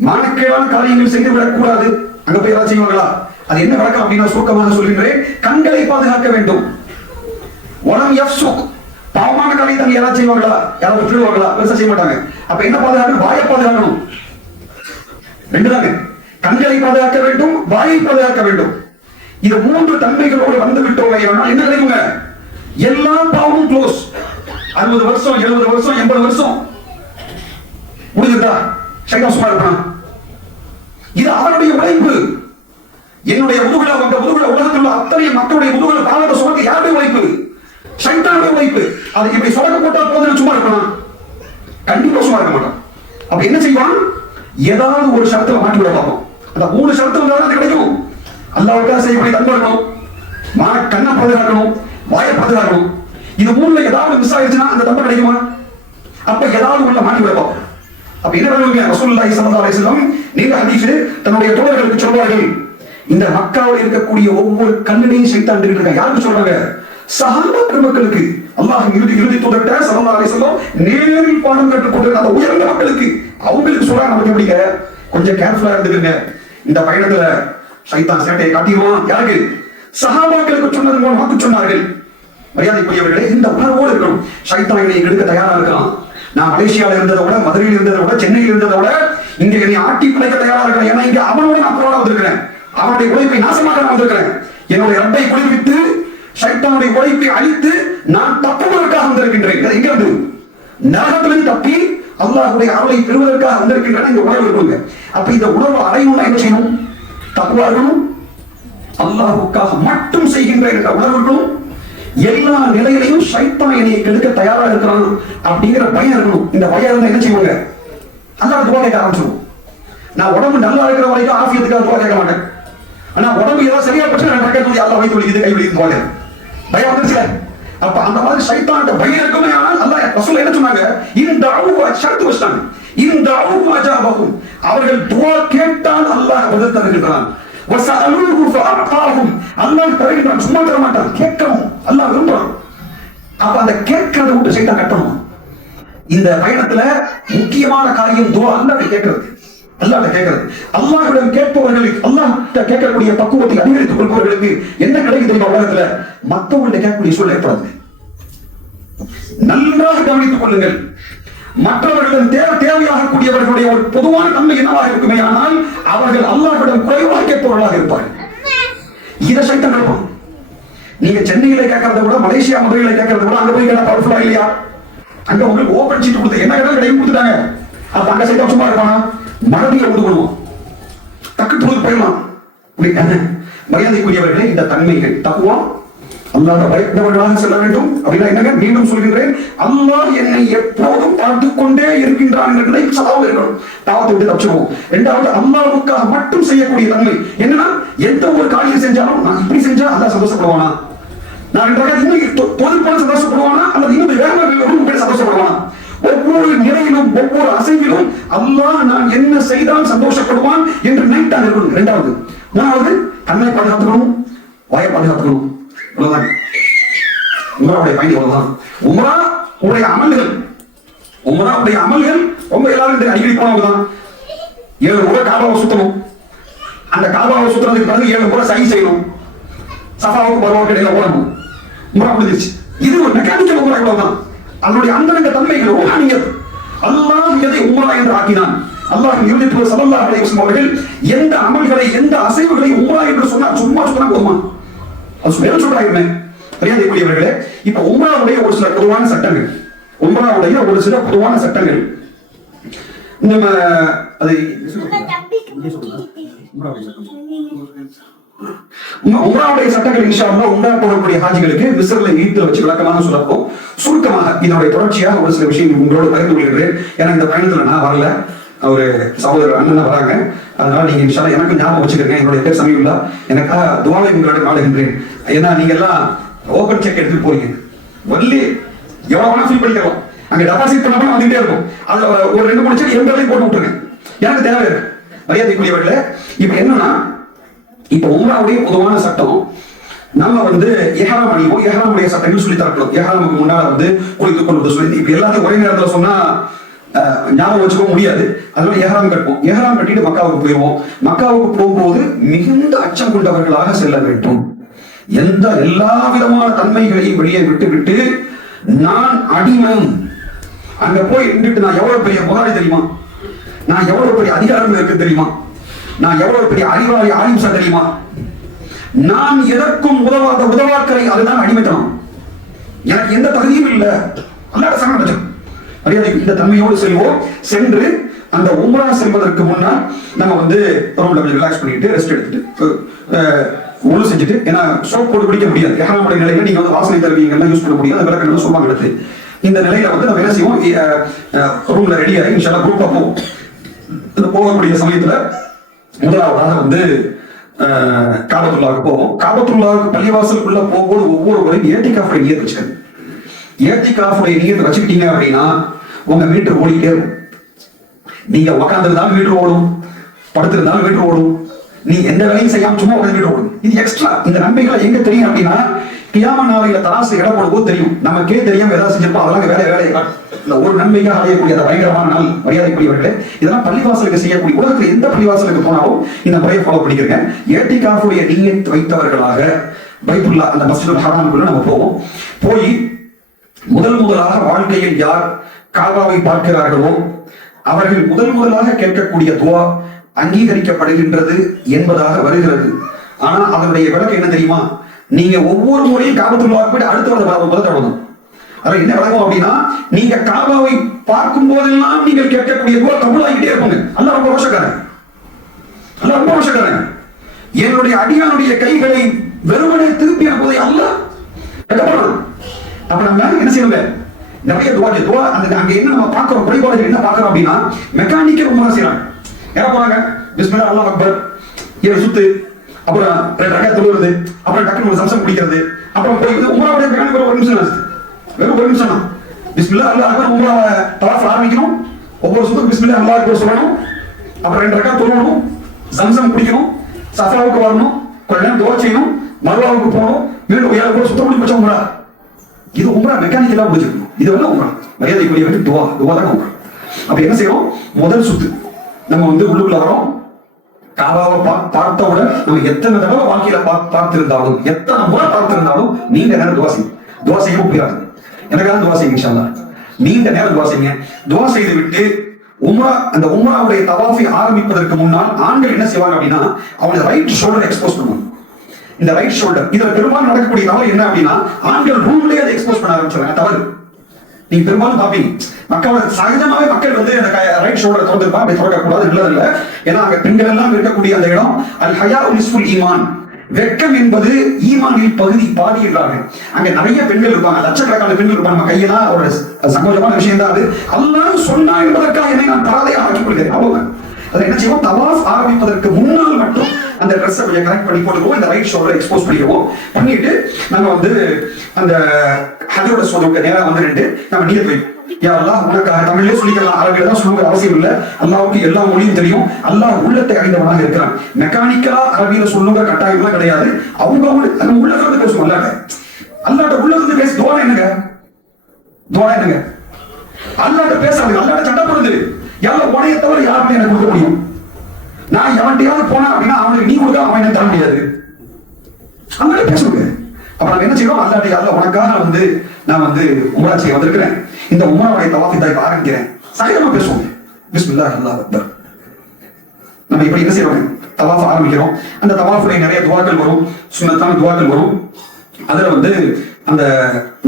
மானக்கேடான காரியங்கள் செய்து விடக்கூடாது. அங்க போய் யாராவது செய்வாங்களா? அது என்ன விளக்கம் அப்படின்னா சுருக்கமாக சொல்கின்றேன். கண்களை பாதுகாக்க வேண்டும். வலம் யஃப்சுக், பாவமான காரியத்தை யாராவது செய்வாங்களா? யாராவது விட்டுடுவாங்களா? பெருசா செய்ய மாட்டாங்க. அப்ப என்ன பாதுகாக்கணும்? வாயை பாதுகாக்கணும். ரெண்டு தாங்க. கண்களை பாதுகாக்க வேண்டும், வாயை பாதுகாக்க வேண்டும். இது 3 தன்மைகளோடு வந்து விட்டோமே ஆனால் என்ன கிடைக்குங்க? எல்லா பாவமும் க்ளோஸ். 60 வருஷம், 70 வருஷம், 80 வருஷம் முடிஞ்சுதா? சைதான் சும்மா இருப்பான். இது அவருடைய உழைப்பு. என்னுடைய முதுகுல, உங்க முதுகுல, உலகத்தில் உள்ள அத்தனை மக்களுடைய முதுகுல பாவத்தை சுமக்க யாருடைய உழைப்பு? சைத்தானுடைய உழைப்பு. அது இப்படி சொடக்க போட்டா போதும் சும்மா இருப்பானா? கண்டிப்பா சும்மா இருக்க மாட்டான். அப்ப என்ன செய்வான்? ஏதாவது ஒரு ஷரத்துல மாட்டி விட பார்ப்போம். அந்த 3 ஷரத்து வந்தாலும் அது கிடைக்கும். அல்லாஹ்வுக்காக செய்யக்கூடிய தன்மை இருக்கணும், கண்ணை பாதுகாக்கணும், வாயை பாதுகாக்கணும். இது 3ல ஏதாவது மிஸ் ஆயிடுச்சுன்னா அந்த தன்மை கிடைக்குமா? அப்ப ஏதாவது உள்ள மாட்டி விட பார்ப்போம். அப்ப என்ன பண்ணுவீங்க? ரசூலுல்லாஹி ஸல்லல்லாஹு அலைஹி வஸல்லம் நீங்க ஹதீஸ் தன்னுடைய தோழர்களுக்கு சொல்வார்கள், இந்த மக்காவில் இருக்கக்கூடிய ஒவ்வொரு கண்ணிலையும் சைத்தான் இருக்காங்க. யாருக்கு சொல்றாங்க? சஹாபா பெருமக்களுக்கு. அல்லாஹ் இறுதி தூதர்ட்ட ஸல்லல்லாஹு அலைஹி வஸல்லம் நேரில் பாடம் கற்றுக் கொண்டிருந்த அந்த உயர்ந்த மக்களுக்கு, அவங்களுக்கு சொல்றாங்க, நமக்கு எப்படிங்க? கொஞ்சம் கேர்ஃபுல்லா இருந்துக்குங்க. இந்த பயணத்துல சைத்தான் சேட்டையை காட்டிடுவான். யாருக்கு? சஹாபாக்களுக்கு சொன்னது மூலமாக சொன்னார்கள். மரியாதைக்குரியவர்களே, இந்த உணர்வோடு இருக்கணும். சைத்தான் என்னை எடுக்க தயாரா இருக்கலாம். நான் மலேசியாவில் இருந்ததை விட, மதுரையில் இருந்ததை விட, சென்னையில் இருந்ததை விட இங்க என்னை ஆட்டி பிழைக்க தயாரா இருக்கிறேன். ஏன்னா இங்க அவனோட நான் போராட வந்திருக்கிறேன். அவனுடைய உழைப்பை நாசமாக நான் வந்திருக்கிறேன். என்னுடைய ரப்பை குளிர்வித்து சைத்தானுடைய உழைப்பை அழித்து நான் தப்புவதற்காக வந்திருக்கின்றேன். எங்க இருந்து? நரகத்திலிருந்து தப்பி அல்லாஹ்வுடைய அருளை பெறுவதற்காக வந்திருக்கின்றன. இந்த உணர்வு இருக்குங்க. அப்ப இந்த உணர்வு அடையணும்னா என்ன செய்யணும்? தக்குவா இருக்கணும், அல்லாஹ்வுக்காக மட்டும் செய்கின்ற என்ற உணர்வு இருக்கணும். எல்லா நிலையிலையும் சைத்தான் என்னை கெடுக்க தயாரா இருக்கிறான் அப்படிங்கிற பயம் இருக்கணும். இந்த பயம் இருந்தா என்ன செய்வாங்க? அல்லாஹ் துவா கேட்க ஆரம்பிச்சிடும். நான் உடம்பு நல்லா இருக்கிற வரைக்கும் ஆஃபியத்துக்காக துவா கேட்க மாட்டேன். ஆனா உடம்பு ஏதாவது சரியா பிரச்சனை நடக்கிறது, அல்லாஹ் வயிற்று வலிக்குது, கை வலிக்குது, துவா கேட்க பயம் வந்துருச்சு. அப்ப அந்த மாதிரி சைத்தான்கிட்ட பயம் இருக்குமே. ஆனால் அல்லாஹ் ரசூல் என்ன சொன்னாங்க? இந்த அவுஹு ஷர்த்து வச்சாங்க. இந்த அவுஹு அஜாபஹும், அவர்கள் துவா கேட்டால் அல்லாஹ் பதில் தருகிறான். வஸஅலூஹு ஃபஅதாஹும், அல்லாஹ் தருகிறான், சும்மா தர மாட்டான், கேட்கணும். அல்லாஹ் விரும்புறான். அப்ப அந்த கேட்கறத விட்டு சைத்தான் கட்டணும். இந்த பயணத்துல முக்கியமான காரியம் துவா. அல்லாஹ்வை கேட்கிறது, அல்லாஹ்வை கேட்கிறது. அல்லாஹ்விடம் கேட்பவர்களுக்கு, அல்லாஹ்கிட்ட கேட்கக்கூடிய பக்குவத்தை அதிகரித்துக் கொள்பவர்களுக்கு என்ன கிடைக்கும் தெரியுமா? உலகத்துல மற்றவங்கள்ட்ட கேட்கக்கூடிய சூழல் ஏற்படாது. நன்றாக கவனித்துக் கொள்ளுங்கள். மற்றவர்களிடம் தேவையாக கூடியவர்களுடைய ஒரு பொதுவான தன்மை என்னவாக இருக்குமே, ஆனால் அவர்கள் அல்லாஹ்விடம் குறைவாக கேட்பவர்களாக இருப்பார்கள். இதை சைத்தான் கேட்பான். நீங்க சென்னையில கேட்கறத விட, மலேசியா மதுரையில கேட்கறத விட அங்க போய் கேட்டா பவர்ஃபுல்லா இல்லையா? அங்க உங்களுக்கு ஓபன் சீட் கொடுத்து என்ன கேட்டாலும் கிடைக்கும் கொடுத்துட்டாங்க. அப்ப அங்க சைத்தான் சும்மா இருப்பானா? மறதியை கொண்டு போடுவோம், டக்கு தொழுது போயிடலாம். மரியாதைக்குரியவர்களே, இந்த தன்மைகள் தக்குவா, அல்லாஹ் பயந்தவர்களாக செல்ல வேண்டும். அப்படின்னா என்னங்க? மீண்டும் சொல்கின்றேன், அல்லாஹ் என்னை எப்போதும் பார்த்துக் கொண்டே இருக்கின்றான் என்ற நிலை சதாவும் இருக்கணும். தாவத்தை விட்டு தப்பிச்சுவோம். இரண்டாவது, அல்லாஹ்வுக்காக மட்டும் செய்யக்கூடிய தன்மை என்னன்னா, எந்த ஒரு காரியம் செஞ்சாலும் நான் இப்படி செஞ்சா அல்லாஹ் சந்தோஷப்படுவானா, நான் இன்னும் தொழில் போல சந்தோஷப்படுவானா, அல்லது இன்னும் வேற சந்தோஷப்படுவானா? ஒவ்வொரு நிலையிலும், ஒவ்வொரு அசைவிலும் அல்லாஹ் நான் என்ன செய்தால் சந்தோஷப்படுவான் என்று நினைத்தான் இருக்கணும். இரண்டாவது. மூணாவது, கண்ணை பாதுகாத்துக்கணும், வாயை பாதுகாத்துக்கணும். உம்ராவுடைய பயணி அவ்வளவுதான். உம்ரா உடைய அமல்கள், உம்ராவுடைய அமல்கள் ரொம்ப எல்லாரும் அடிக்கடி போனவங்க தான். 7 முறை காபாவை சுத்தணும். அந்த காபாவை சுத்துறதுக்கு பிறகு 7 முறை சை செய்யணும். சஃபாவுக்கு மர்வாவுக்கு இடையில ஓடணும். உம்ரா முடிஞ்சிருச்சு. இது ஒரு மெக்கானிக்கல் உம்ரா. இவ்வளவுதான். அதனுடைய அந்தரங்க தன்மைகள் ரூஹானியத். அல்லாஹ் எதை உம்ரா என்று ஆக்கினான், அல்லாஹ்வின் இறுதி தூதர் ஸல்லல்லாஹு அலைஹி வஸல்லம் அவர்கள் எந்த அமல்களை எந்த அசைவுகளை உம்ரா என்று சொன்னா சும்மா சொன்னா போதுமா? அது வேற சொல்றாங்க. மரியாதைக்குரியவர்களே, இப்ப உம்ராவுடைய ஒரு சில பொதுவான சட்டங்கள், உம்ராவுடைய ஒரு சில பொதுவான சட்டங்கள் நம்ம அதை உம்ராவுடைய சட்டங்கள் இன்ஷா அல்லாஹ் உம்ரா போகக்கூடிய ஹாஜிகளுக்கு மிஸ்ர்ல ஈத்ல வச்சு விளக்கமாக சொல்லப்போம். சுருக்கமாக இதனுடைய தொடர்ச்சியாக ஒரு சில விஷயங்கள் உங்களோடு பகிர்ந்து கொள்கிறேன். ஏன்னா இந்த பயணத்துல நான் வரல, ஒரு சகோதரர் அண்ணன் வராங்க. அதனால நீங்க இன்ஷா அல்லாஹ் எனக்கு ஞாபகம் வச்சுக்கிறேன். என்னுடைய பேர் சமீபுல்லா. எனக்காக துஆவை உங்களோட நாடுகின்றேன். ஏன்னா நீங்க எல்லாம் ஓபன் செக் எடுத்துட்டு போறீங்க, வள்ளி எவ்வளவு வேணா ஃபீல் பண்ணிக்கலாம். அங்க டெபாசிட் பண்ணாம வந்துட்டே இருக்கும். அதுல ஒரு 2-3 செக் எங்களையும் போட்டு விட்டுருங்க, எனக்கு தேவை இருக்கு. மரியாதைக்குரியவர்களே, இப்ப என்னன்னா, இப்ப உம்ராவுடைய பொதுவான சட்டம், நம்ம இஹ்ராம் அணிவோம். இஹ்ராமுடைய சட்டங்கள் சொல்லி தரப்படும். இஹ்ராமுக்கு முன்னால குளித்துக் கொள்வது சொல்லி இப்ப எல்லாத்தையும் ஒரே நேரத்துல சொன்னா ஞாபகம் வச்சுக்க முடியாது. அதனால இஹ்ராம் கட்டுவோம். இஹ்ராம் கட்டிட்டு மக்காவுக்கு போயிடுவோம். மக்காவுக்கு போகும்போது மிகுந்த அச்சம் கொண்டவர்களாக செல்ல வேண்டும். எல்லா விதமான தன்மைகளையும் வெளியே விட்டு நான் அடிமை, அங்க போய் நின்றுட்டு நான் எவ்வளவு பெரிய முதலாளி தெரியுமா, நான் எவ்வளவு பெரிய அதிகாரம் இருக்கு தெரியுமா, நான் எவ்வளவு பெரிய அறிவாளி ஆலிம்சா தெரியுமா, நான் எதற்கும் உதவாக்கரை, அதுதான் அடிமைத்தனம், எனக்கு எந்த தகுதியும் இல்லை, அல்லாஹ் சரணடைஞ்சோம். மரியாதை இந்த தன்மையோடு செல்வோம். சென்று அந்த உம்ரா செல்வதற்கு முன்னால் நம்ம ரூம்ல ரிலாக்ஸ் பண்ணிட்டு ரெஸ்ட் எடுத்துட்டு ஒழு செஞ்சுட்டு, ஏன்னா சோப் போட்டு பிடிக்க முடியாது. இஹ்ராமுடைய நிலையில நீங்க வாசனை தருவீங்கலாம் யூஸ் பண்ண முடியாது. அந்த விளக்கெல்லாம் சொல்லுவாங்க எடுத்து. இந்த நிலையில நம்ம என்ன செய்வோம், ரூம்ல ரெடி ஆகி இன்ஷா அல்லாஹ் குரூப்பா போவோம். போகக்கூடிய சமயத்துல முதலாவதாக காபத்துல்லாவுக்கு போவோம். காபத்துல்லாவுக்கு பள்ளிவாசலுக்குள்ள போகும்போது ஒவ்வொரு முறையும் ஏத்திகாஃபுடைய நியத் வச்சுக்கணும். ஏத்திகாஃபுடைய நியத் வச்சுக்கிட்டீங்க அப்படின்னா உங்க மீட்டர் ஓடிட்டே இருக்கும். நீங்க உட்காந்துருந்தாலும் மீட்டர் ஓடும், படுத்திருந்தாலும் மீட்டர் ஓடும், நீங்க எந்த வேலையும் செய்யாம சும்மா உட்காந்து மீட்டர் ஓடும். இது எக்ஸ்ட்ரா. இந்த நன்மைகளை எங்க தெரியும் அப்படின்னா, கியாம நாளையில தராசு இட போடும்போது தெரியும். நமக்கே தெரியாம ஏதாவது செஞ்சிருப்போம், அதெல்லாம் வேலையை காட்டும். ஒரு நன்மைக்காக அடையக்கூடிய பயங்கரமான நாள். மரியாதைக்குரியவர்களே, இதெல்லாம் பள்ளிவாசலுக்கு செய்யக்கூடிய, உலகத்துல எந்த பள்ளிவாசலுக்கு போனாலும் இந்த முறையை ஃபாலோ பண்ணிக்கிறேன். ஏத்திகாஃபுடைய நியத் வைத்தவர்களாக பைத்துல்லா அந்த மஸ்ஜிதுல் ஹராமுக்குள்ள நம்ம போவோம். போய் முதலாக வாழ்க்கையில் யார் காபாவை பார்க்கிறார்களோ அவர்கள் முதலாக கேட்கக்கூடிய துவா அங்கீகரிக்கப்படுகின்றது என்பதாக வருகிறது. ஆனா அதனுடைய விளக்கம் என்ன தெரியுமா, நீங்க ஒவ்வொரு முறையும் காபத்துல்லாஹ் போய் அடுத்த தொடங்கணும். அது என்ன விளக்கம் அப்படின்னா, நீங்க காபாவை பார்க்கும் போதெல்லாம் நீங்கள் கேட்கக்கூடிய துவா கபூலாகிட்டே இருப்பாங்க. அல்லாஹ் ரொம்ப ரோஷக்காரன், அல்லாஹ் ரொம்ப ரோஷக்காரன். என்னுடைய அடியானுடைய கைகளை வெறுமனே திருப்பி அனுப்புவதை அல்லாஹ் கேட்கப்படும். அப்ப நம்ம என்ன செய்யணுங்க, நிறைய துவா அங்க என்ன நம்ம பார்க்கிறோம், குறைபாடுகள் என்ன பார்க்கிறோம் அப்படின்னா, மெக்கானிக்கல் உம்ரா செய்யறாங்க. என்ன போறாங்க, பிஸ்மில்லாஹ் அல்லாஹ் அக்பர் 7 சுத்து, அப்புறம் 2 ரக்காத் தொழுவது, அப்புறம் டக்குனு ஒரு சம்சம் குடிக்கிறது, அப்புறம் போய் உம்ராவுடைய மெக்கானிக் ஒரு நிமிஷம் ஆச்சு, வெறும் 1 நிமிஷம் தான். பிஸ்மில்லாஹ் அல்லாஹ் அக்பர் உம்ராவை தவாஃப் ஆரம்பிக்கணும். ஒவ்வொரு சுத்துக்கு பிஸ்மில்லாஹ் அல்லாஹ் அக்பர் சொல்லணும், அப்புறம் 2 ரக்காத் தொழணும், சம்சம் குடிக்கணும், சஃபாவுக்கு வரணும், கொஞ்ச நேரம் துவா செய்யணும், மர்வாவுக்கு போகணும், மீண்டும் 7 கூட சுத்த முடிச்சு வச்சா உம்ரா. இது உம்ரா மெக்கானிக்கலா முடிச்சிருக்கணும். இது உம்ரா மரியாதைக்குரியவர்கள் துவா தான் உம்ரா. அப்ப என்ன செய்யறோம், முதல் சுத்து நம்ம உள்ளுக்குள்ள வரோம். காபாவை பார்த்தவுடன் நம்ம எத்தனை தடவை வாழ்க்கையில பார்த்திருந்தாலும், எத்தனை முறை பார்த்திருந்தாலும் நீண்ட நேரம் துவா செய்ய முடியாது. எனக்காக துவா செய்யுங்க இன்ஷா அல்லாஹ். நீண்ட நேரம் துவா செய்யுங்க. துவா செய்து விட்டு அந்த உம்ராவுடைய தவாஃபை ஆரம்பிப்பதற்கு முன்னால் ஆண்கள் என்ன செய்வாங்க அப்படின்னா, அவனுடைய ரைட் ஷோல்டர் எக்ஸ்போஸ் பண்ணுவாங்க. இந்த ரைட் ஷோல்டர் இதுல பெரும்பாலும் நடக்கக்கூடிய தவறு என்ன அப்படின்னா, ஆண்கள் ரூம்லயே அதை எக்ஸ்போஸ் பண்ண ஆரம்பிச்சாங்க. தவறு. நீங்க பெரும்பாலும் பாப்பீங்க, மக்களோட சகஜமாவே மக்கள் அந்த ரைட் ஷோல்டர் திறந்துருப்பா, அப்படி திறக்க கூடாது, நல்லதில்ல. ஏன்னா அங்க பெண்கள் எல்லாம் இருக்கக்கூடிய அந்த இடம் அல் ஹயா நிஸ்ஃபுல் ஈமான், வெட்கம் என்பது ஈமானில் பாதி என்றார்கள். அங்க நிறைய பெண்கள் இருப்பாங்க, லட்சக்கணக்கான பெண்கள் இருப்பாங்க. நம்ம கையெல்லாம் ஒரு சங்கோஜமான விஷயம் தான் அது. அல்லாஹ் சொன்னா என்பதற்காக என்னை நான் பராதையாக ஆக்கிக் கொள்கிறேன். அவ்வளவு அதை என்ன செய்வோம், தவாஃப் ஆரம்பிப்பதற்கு முன்னால் மட்டும் அந்த ட்ரெஸ்ஸை கொஞ்சம் கரெக்ட் பண்ணி போட்டுருவோம். இந்த ரைட் ஷோல்டர் எக்ஸ்போஸ் பண்ணிடுவோம். பண்ணிட்டு நம்ம அந்த ஹஜரோட சோதனை நேரம் நின்று நம்ம நியத் வைப்போம். யா அல்லாஹ், உனக்காக தமிழ்லயே சொல்லிக்கலாம், அரபியில தான் சொல்லுங்க அவசியம் இல்லை. அல்லாஹ்வுக்கு எல்லா மொழியும் தெரியும். அல்லாஹ் உள்ளத்தை அறிந்தவனாக இருக்கிறான். மெக்கானிக்கலா அரபியில சொல்லுங்க கட்டாயம்லாம் கிடையாது. அவங்க உள்ளத்துல பேசுவோம். அல்லாட்ட உள்ளத்துல பேச துவா என்னங்க, அல்லாட்ட பேசாது, அல்லாட்ட சட்டப்படுது. யாரும் உனைய தவிர யாருமே எனக்கு கொடுக்க முடியும். நான் எவன்டையாவது போனா அப்படின்னா அவனுக்கு நீ கொடுக்க அவன் என்ன தர முடியாது. அல்லாட்ட பேசுங்க. அப்ப நம்ம என்ன செய்யறோம், அல்லாட்ட அல்ல உனக்காக நான் உம்ரா செய்ய வந்திருக்கிறேன், இந்த உம்ராவுடைய தவாஃபை ஆரம்பிக்கிறேன். சகஜமா பேசுவோம். பிஸ்மில்லாஹ் அல்லாஹ் அக்பர். நம்ம இப்படி என்ன செய்வாங்க, தவாஃப் ஆரம்பிக்கிறோம். அந்த தவாஃபுடைய நிறைய துவாக்கள் வரும், சுன்னத்தான துவாக்கள் வரும். அதுல வந்து அந்த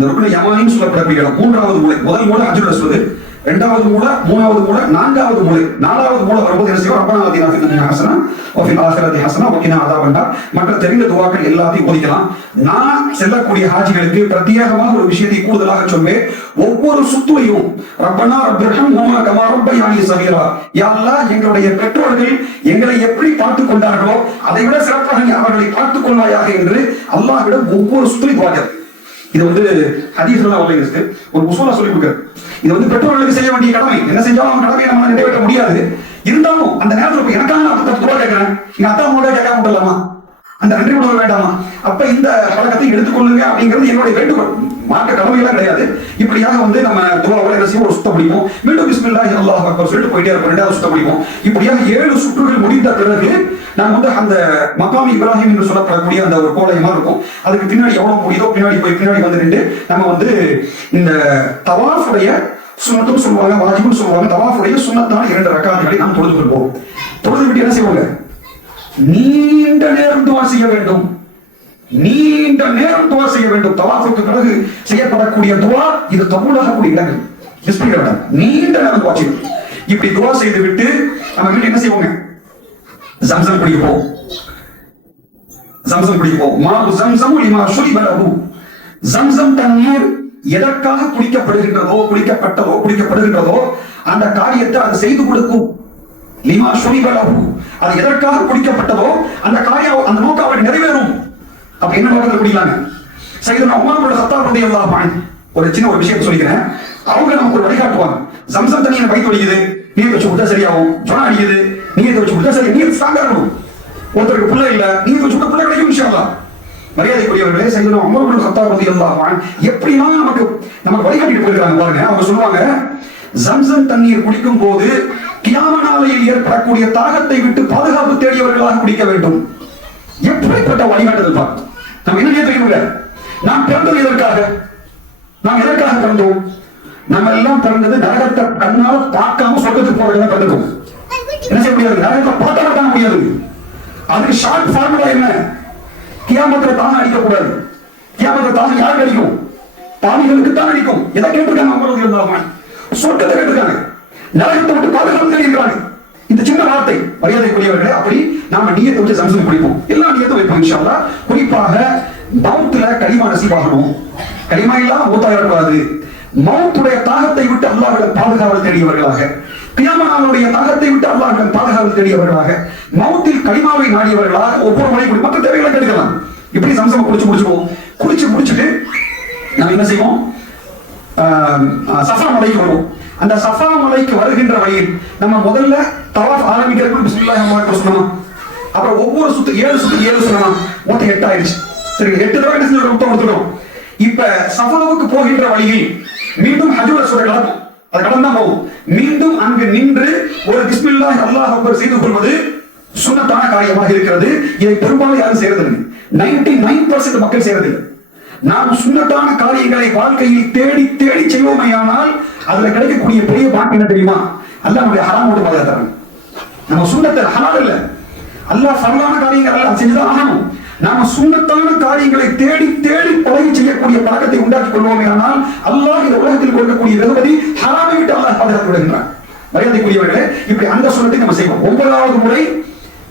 ருக்னு யமானின்னு சொல்லப்படக்கூடிய இடம் 3வது மூலை. முதல் மூலை ஹஜ்ருல் அஸ்வத், 2வது மூலை, 3வது மூலை, 4வது மூலை. 4வது மூலை வரும்போது என்ன செய்வோம், ரப்பனா ஆதினா ஃபித் துன்யா ஹஸனா வ ஃபில் ஆখিরাতি ஹஸனா வ கினா அஸாபன் நார். மற்ற தெரிந்த துஆக்கள் எல்லாத்தையும் ஓதிக்கலாம். நான் செல்லக்கூடிய ஹாஜிகளுக்கு பிரத்யேகமாக ஒரு விஷயத்தை கூடுதலாக சொல்வேன். ஒவ்வொரு சுத்துலையும் ரப்பனா ரப்பிர்ஹம்ஹுமா கமா ரப்பயானி ஸகீரா, யா அல்லாஹ் எங்களுடைய பெற்றோர்கள் எங்களை எப்படி பார்த்துக் கொண்டார்களோ அதை விட சிறப்பாக நீ அவர்களை பார்த்துக் கொள்வாயாக என்று அல்லாஹ்விடம் ஒவ்வொரு சுத்துலையும் துஆ. இது வந்து ஹதீஸ்ல இருக்கு, ஒரு உசூலா சொல்லி கொடுக்கிறார். இது வந்து பெற்றோர்களுக்கு செய்ய வேண்டிய கடமை. என்ன செஞ்சாலும் அவன் கடமையை நம்ம நிறைவேற்ற முடியாது. இருந்தாலும் அந்த நேரத்தில் எனக்காக நான் துவா கேட்கிறேன், எங்க அத்தா அம்மாவோட கேட்காம விடலாமா, அந்த நன்றி உணர்வு வேண்டாமா? அப்ப இந்த பழக்கத்தை எடுத்துக்கொள்ளுங்க அப்படிங்கிறது என்னுடைய வேண்டுகோள். மாற்ற கடமையெல்லாம் கிடையாது. இப்படியாக வந்து நம்ம துவாவோட என்ன செய்வோம், ஒரு சுத்த பிடிப்போம், மீண்டும் பிஸ்மில்லாஹி அல்லாஹு அக்பர் சொல்லிட்டு போயிட்டே இருப்போம், 2வது சுத்த பிடிப்போம். இப்படியாக 7 சுற்றுகள் முடிந்த பிறகு நான் வந்து அந்த மகாம் இப்ராஹிம் என்று சொல்லப்படக்கூடிய அந்த ஒரு கோலையமா இருக்கும். அதுக்கு பின்னாடி எவ்வளவு முடியுதோ பின்னாடி வந்து நின்று நம்ம வந்து இந்த தவாஃபுடைய சுன்னத்தும் சொல்லுவாங்க, வாஜிபும் சொல்லுவாங்க. தவாஃபுடைய சுன்னத்தான 2 ரக்காத்துகளை நாம் தொழுது கொள்வோம். தொழுது விட்டு என்ன செய்வாங்க, நீண்ட நேரம் துவா செய்ய வேண்டும். நீண்ட நேரம் துவா செய்ய வேண்டும். தவாஃபுக்கு பிறகு செய்யப்படக்கூடிய துவா இது கபூலாகக்கூடிய இடங்கள். நீண்ட நேரம் துவா செய்யும். இப்படி துவா செய்து விட்டு நம்ம வீட்டு என்ன செய்வோங்க, ஜம்சம் குடிப்போம். ஜம்சம் குடிப்போம். மாஉ ஜம்சம் லிமா ஷுரிப லஹு. ஜம்சம் தண்ணீர் எதற்காக குடிக்கப்படுகின்றதோ அந்த காரியத்தை அது செய்து கொடுக்கும். லிமா ஷுரிப லஹு, அது எதற்காக குடிக்கப்பட்டதோ அந்த காரியம், அந்த நோக்கம் அவருக்கு நிறைவேறும். அப்ப என்ன நோக்கத்தில் குடிக்கலாங்க? சையதுனா உமர் இப்னு கத்தாப் ரலியல்லாஹு அன்ஹு ஒரு சின்ன ஒரு விஷயம் சொல்லிக்கிறேன். அவங்க நமக்கு ஒரு வழிகாட்டுவாங்க. ஜம்சம் தண்ணி எனக்கு வயிற்று வலிக்குது, நீர் வச்சு விட்டா சரியாகும். ஜுரம் அடிக்குது, நீர் வச்சு விட்டா சரி. நீர் ஸ்ட்ராங்கா இருக்கணும். ஒருத்தருக்கு பிள்ளை இல்ல, நீர் வச்சு விட்டா பிள்ளை கிடைக்கும் இன்ஷா அல்லாஹ். மரியாதைக்குரியவர்களே, சையதுனா உமர் இப்னு கத்தாப் ரலியல்லாஹு அன்ஹு எப்படிலாம் நமக்கு வழிகாட்டிட்டு போயிருக்காங்க பாருங்க. அவங்க சொல்லுவாங்க, ஜம்சம் தண்ணீர் குடிக்கும் போது கியாம நாளையில் ஏற்படக்கூடிய தாகத்தை விட்டு பாதுகாப்பு தேடியவர்களாக குடிக்க வேண்டும். எப்படிப்பட்ட வழிகாட்டுதல் பாருங்க. நம்ம என்ன நினைக்கிறோம், நாம் பிறந்தது எதற்காக? நாம் எதற்காக பிறந்தோம்? நம்ம எல்லாம் பிறந்தது நரகத்தை கண்ணால பார்க்காம சொர்க்கத்துக்கு போறதுதான் பிறந்தோம். என்ன செய்ய முடியாது, நரகத்தை பார்த்தாலும் காண முடியாது. அதுக்கு ஷார்ட் ஃபார்முலா என்ன? கியாமத்துல தானே அடிக்கக்கூடாது. கியாமத்துல தானே யாருக்கு அடிக்கும்? பாவிகளுக்கு தான் அடிக்கும். எதை கேட்டிருக்காங்க? அமர்வது இருந்தாங்க, சொர்க்கத்தை கேட்டிருக்காங்க, நரகத்தை விட்டு பாதுகாப்பு தெரிவிக்கிறாங்க. இந்த சின்ன வார்த்தை. மரியாதைக்குரியவர்களே, அப்படி நாம நியத்தை வச்சு ஜம்சம் குடிப்போம். எல்லா நியத்தும் வைப்போம் இன்ஷா அல்லாஹ். குறிப்பாக மவுத்துல கலிமா நசீபாகணும். கலிமா இல்லாம மூத்தாயிடக்கூடாது. மவுத்துடைய தாகத்தை விட்டு அல்லாஹ்விடம் பாதுகாவல் தேடியவர்களாக, கியாம நாளுடைய தாகத்தை விட்டு அல்லாஹ்விடம் பாதுகாவல் தேடியவர்களாக, மவுத்தில் கலிமாவை நாடியவர்களாக ஒவ்வொரு முறை மற்ற தேவைகளை கேட்கலாம். இப்படி ஜம்சம் முடிச்சுப்போம். குடிச்சு முடிச்சுட்டு நம்ம என்ன செய்வோம், சஃபா மலைக்கு வருவோம். அந்த சஃபா மலைக்கு வருகின்ற வழியில் நம்ம முதல்ல தவாஃப் ஆரம்பிக்கிறதுக்கு பிஸ்மில்லாஹி ரஹ்மானிர் ரஹீம் சொல்லணும். அப்புறம் ஒவ்வொரு சுத்து 7 சுத்து 7 சொல்லணும். மொத்தம் 8 ஆயிடுச்சு. சரி, 8 தடவை என்ன செஞ்சு கொடுத்துட்டோம். இப்ப சஃபாவுக்கு போகின்ற வழியில் மீண்டும் ஹஜ்ருல் அஸ்வத் கடக்கும். அது கடந்தா போகும். மீண்டும் அங்கு நின்று ஒரு பிஸ்மில்லாஹி அல்லாஹ் அக்பர் செய்து கொள்வது சுன்னத்தான காரியமாக இருக்கிறது. இதை பெரும்பாலும் யாரும் செய்யறதில்லை. 99% மக்கள் செய்யறதில்லை. நாம் சுன்னத்தான காரியங்களை வாழ்க்கையில் தேடி தேடி செய்வோமையானால் அதுல கிடைக்கக்கூடிய பெரிய பாக்கியம் என்ன தெரியுமா? அல்லாஹ் நம்முடைய ஹராமோடு பாதுகாத்தாங்க. நம்ம சுன்னத்தை ஹலால் இல்ல, அல்லாஹ் ஃபர்லான காரியங்கள் எல்லாம் செஞ்சுதான் ஆகணும். நாம சுன்னத்தான காரியங்களை தேடி தேடி பழகி செய்யக்கூடிய பழக்கத்தை உண்டாக்கி கொள்வோமையானால் அல்லாஹ் இந்த உலகத்தில் கொடுக்கக்கூடிய வெகுமதி ஹராமை விட்டு அல்லாஹ் பாதுகாத்து விடுகின்றான். மரியாதைக்குரியவர்களே, இப்படி அந்த சுன்னத்தை நம்ம செய்வோம். 9வது முறை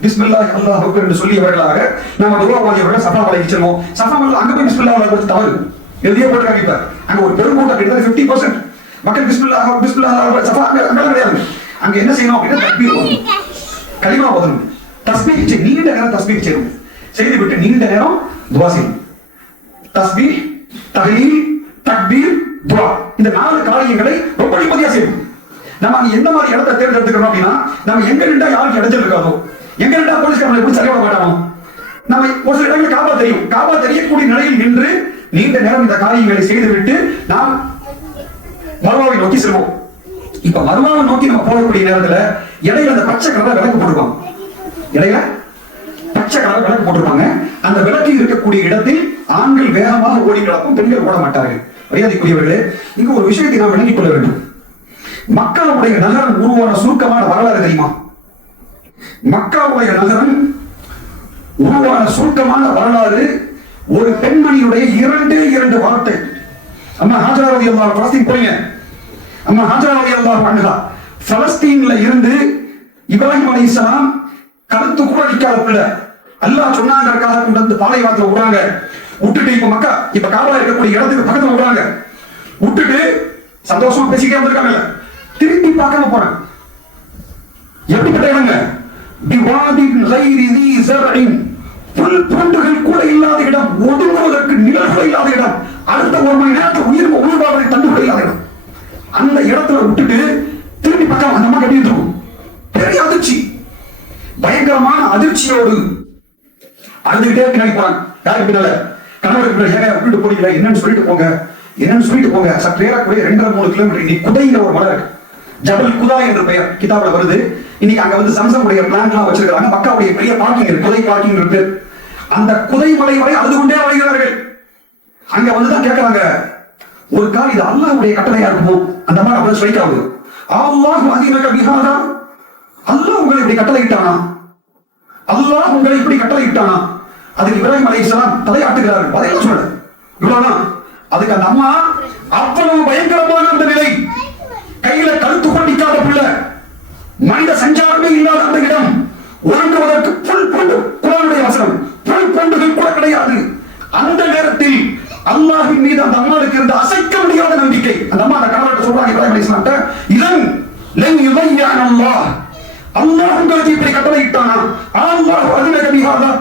பிஸ்மில்லாஹி அல்லாஹு அக்பர் என்று சொல்லியவர்களாக நாம துஆ ஓதியவர்கள் சஃபா மலைக்கு செல்வோம். சஃபா மலையில் அங்க போய் பிஸ்மில்லாஹ் அல்லாஹ் தவறு எழுதியே போட்டுருக்காங்க. இப்ப அங்க ஒரு பெருங்கூட்டம் கிட்டத்தட்ட 50% மக்கள் பிஸ்மில்லாஹ் சஃபா அங்க கிடையாது. அங்க என்ன செய்யணும் அப்படின்னா தக்பீர் ஓதணும், கலிமா ஓதணும், தஸ்பீஹ் செய்யணும். நீண்ட நேரம் தஸ்பீஹ் செய்யணும். செய்து விட்டு நீண்ட நேரம் துஆ செய்யணும். தஸ்பீஹ், தஹ்லீல், தக்பீர், துஆ, இந்த 4 காரியங்களை ரொம்ப நிம்மதியா செய்யணும். நம்ம எந்த மாதிரி இடத்தை தேர்ந்தெடுத்துக்கிறோம் அப்படின்னா, நம்ம எங்க நின்றா யாருக்கு இடைஞ்சல் இருக்காதோ, எங்க நின்றா போலீஸ்காரங்களை எப்படி சரியாக மாட்டானோ, நம்ம ஒரு சில இடங்களில் காபா தெரியும், காபா தெரியக்கூடிய நிலையில் நின்று நீண்ட நேரம் இந்த காரியங்களை செய்துவிட்டு நாம் மர்வாவை நோக்கி செல்வோம். இப்ப மர்வாவை நோக்கி நம்ம போகக்கூடிய நேரத்துல இடையில அந்த பச்சை கலர் விளக்கு போட்டுருப்பாங்க. இடையில பச்சை கலர் விளக்கு போட்டிருப்பாங்க. அந்த விளக்கு இருக்கக்கூடிய இடத்தில் ஆண்கள் வேகமாக ஓடி கிடக்கும், பெண்கள் ஓட மாட்டார்கள். மரியாதைக்குரியவர்களே, இங்கு ஒரு விஷயத்தை நாம் விளங்கிக் கொள்ள வேண்டும். மக்களுடைய நகரம் உருவான சுருக்கமான வரலாறு தெரியுமா? மக்காவுடைய நகரம் உருவான சுருக்கமான வரலாறு ஒரு பெண்மணியுடைய இரண்டு வார்த்தை. அம்மா ஹாஜரா ரலியல்லாஹு பலஸ்தீன் போறீங்க. அம்மா ஹாஜரா ரலியல்லாஹு அன்ஹா பலஸ்தீன்ல இருந்து இப்ராஹிம் அலைஹிஸ்ஸலாம் கருத்து கூட அடிக்காத பிள்ளை. அல்லாஹ் சொன்னாங்கறதுக்காக கொண்டு வந்து பாலைவனத்துல விடுறாங்க. விட்டுட்டு இப்ப காபா இருக்கக்கூடிய இடத்துக்கு பக்கத்துல விடுறாங்க. விட்டுட்டு சந்தோஷமா பேசிக்கிட்டே வந்திருக்காங்கல்ல, திருப்பி பார்க்காம போறாங்க. எப்படிப்பட்ட இடங்க? புல் பூண்டுகள் கூட இல்லாத இடம், ஒதுங்குவதற்கு நிழல்கள் இல்லாத இடம், அடுத்த ஒரு மணி நேரத்தில் உயிர் வாழ்வதை தண்டுகள் இல்லாத இடம். அந்த இடத்துல விட்டுட்டு திரும்பி பார்க்காம அந்த அம்மா கட்டிட்டு இருக்கும். பெரிய அதிர்ச்சி, பயங்கரமான அதிர்ச்சியோடு அழுதுகிட்டே பின்னாடி போறாங்க. யாருக்கு பின்னால? கணவருக்கு பின்னால. விட்டுட்டு போறீங்களா? என்னன்னு சொல்லிட்டு போங்க. சற்று ஏறக்குறைய 2-3 கிலோமீட்டர். இன்னைக்கு குதையில ஒரு மலை இருக்கு, ஜபல் குதா என்ற பெயர் கிதாபுல வருது. இன்னைக்கு அங்க வந்து சம்சமுடைய பிளான்லாம் வச்சிருக்காங்க. மக்காவுடைய பெரிய பார்க்கிங் இருக்கு, குதை பார்க்கிங் இருக்கு. அந்த குதை மலை வரை அழுது கொண்டே வருகிறார்கள். அங்க வந்துதான் கேட்கிறாங்க, ஒரு கால் இது அல்லாஹ்வுடைய கட்டளையா இருக்குமோ? அந்த மாதிரி அப்படி ஸ்ட்ரைக் ஆகுது. அல்லாஹ் அதிகமாக பிஹாதா, அல்லாஹ் உங்களை இப்படி கட்டளை இட்டானா? அல்லாஹ் உங்களை இப்படி கட்டளை இட்டானா? அதுக்கு இப்ராஹிம் அலைஹிஸ்ஸலாம் தலையாட்டுகிறார்கள். பதில் சொல்லல, இவ்வளவுதான். அதுக்கு அந்த அம்மா அவ்வளவு பயங்கரமான அந்த நிலை, கையில கழுத்து கொண்டிக்காத பிள்ளை, மனித சஞ்சாரமே இல்லாத அந்த இடம், உறங்குவதற்கு புல் பூண்டு, குர்ஆனுடைய வசனம், புல் பூண்டுகள் கூட கிடையாது. அந்த நேரத்தில் அல்லாஹ்வின் மீது அந்த அம்மாவுக்கு இருந்த அசைக்க முடியாத நம்பிக்கை. அந்த அம்மா அந்த கணவர்கிட்ட சொல்றாங்க, இப்ராஹிம் அலைஹிஸ்ஸலாம்ட்ட, இதன் லன் யுதையன அல்லாஹ், அல்லாஹ் உங்களுக்கு இப்படி கட்டளை இட்டானா? அல்லாஹ் அதினக பிஹாதா,